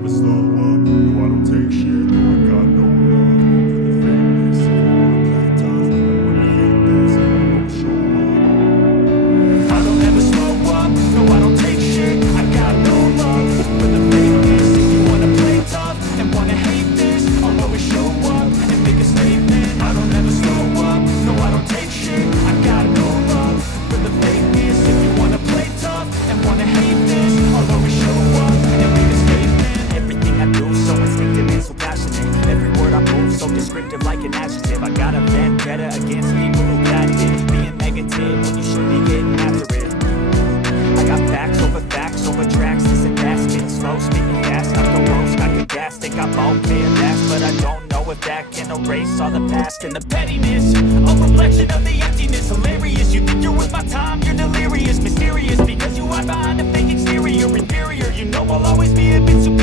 never slow up, no I don't take shit, no I got no love for the fakeness. If you wanna play tough and wanna hate this, I won't show up. I don't ever slow up, no I don't take shit, I got no love for the fakeness. If you wanna play tough and wanna hate this, I'll always show up and make a statement. I don't ever slow up, no I don't take shit, I got no love for the fakeness. If you wanna play tough and wanna hate this, I'll always show up and make a statement. Everything I do so instinctive and so passionate. Every word I move so descriptive like an adjective. I got a vendetta against people who got it, being negative when you should be getting after it. I got facts over tracks, this and that, spitting slow, speaking fast, off the roast, I can gas, think I'm okay at last, but I don't know if that can erase all the past and the pettiness, a reflection of the emptiness, hilarious, you think you're worth my time, you're delirious, mysterious, because you hide behind a fake exterior, inferior, you know I'll always be a bit superior.